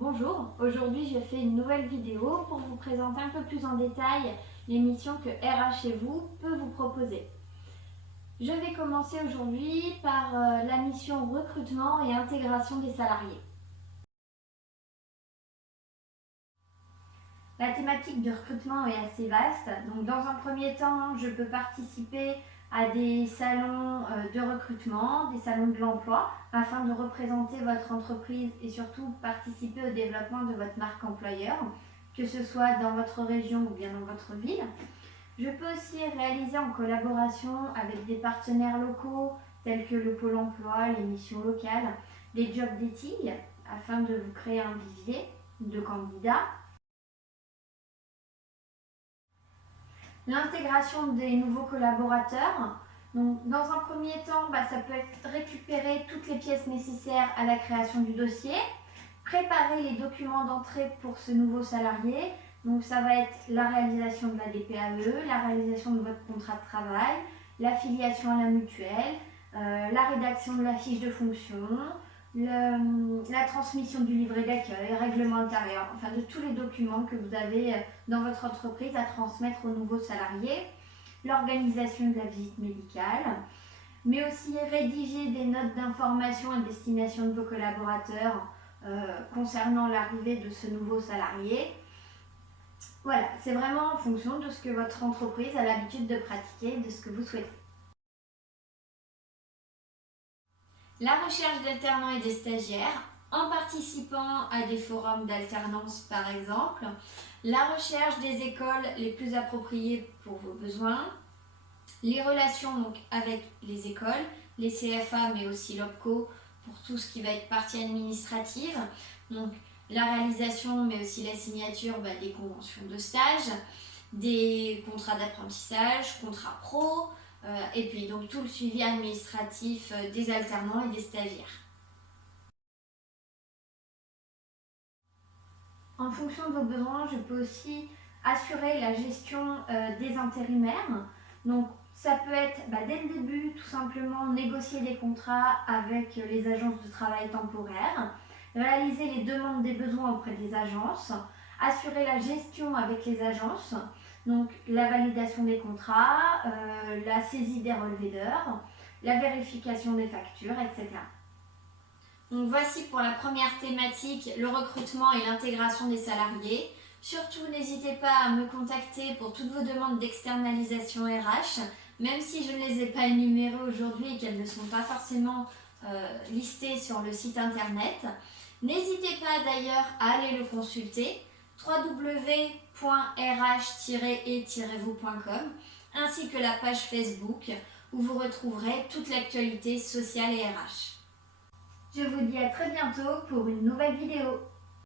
Bonjour, aujourd'hui je fais une nouvelle vidéo pour vous présenter un peu plus en détail les missions que RH et vous peut vous proposer. Je vais commencer aujourd'hui par la mission recrutement et intégration des salariés. La thématique du recrutement est assez vaste, donc dans un premier temps je peux participer à des salons de recrutement, des salons de l'emploi, afin de représenter votre entreprise et surtout participer au développement de votre marque employeur, que ce soit dans votre région ou bien dans votre ville. Je peux aussi réaliser en collaboration avec des partenaires locaux tels que le Pôle emploi, les missions locales, des job dating, afin de vous créer un vivier de candidats. L'intégration des nouveaux collaborateurs. Donc, dans un premier temps, ça peut être récupérer toutes les pièces nécessaires à la création du dossier, préparer les documents d'entrée pour ce nouveau salarié. Donc, ça va être la réalisation de la DPAE, la réalisation de votre contrat de travail, l'affiliation à la mutuelle, la rédaction de la fiche de fonction, la transmission du livret d'accueil, règlement intérieur, enfin de tous les documents que vous avez dans votre entreprise à transmettre aux nouveaux salariés, l'organisation de la visite médicale, mais aussi rédiger des notes d'information à destination de vos collaborateurs concernant l'arrivée de ce nouveau salarié. Voilà, c'est vraiment en fonction de ce que votre entreprise a l'habitude de pratiquer et de ce que vous souhaitez. La recherche d'alternants et des stagiaires en participant à des forums d'alternance par exemple, la recherche des écoles les plus appropriées pour vos besoins, les relations donc avec les écoles, les CFA mais aussi l'OPCO pour tout ce qui va être partie administrative, donc la réalisation mais aussi la signature des conventions de stage, des contrats d'apprentissage, contrats pro, et puis donc tout le suivi administratif des alternants et des stagiaires. En fonction de vos besoins, je peux aussi assurer la gestion des intérimaires. Donc ça peut être dès le début tout simplement négocier des contrats avec les agences de travail temporaires, réaliser les demandes des besoins auprès des agences, assurer la gestion avec les agences, donc la validation des contrats, la saisie des relevés d'heures, la vérification des factures, etc. Donc voici pour la première thématique, le recrutement et l'intégration des salariés. Surtout, n'hésitez pas à me contacter pour toutes vos demandes d'externalisation RH, même si je ne les ai pas énumérées aujourd'hui et qu'elles ne sont pas forcément listées sur le site internet. N'hésitez pas d'ailleurs à aller le consulter, www.rh-et-vous.com, ainsi que la page Facebook où vous retrouverez toute l'actualité sociale et RH. Je vous dis à très bientôt pour une nouvelle vidéo.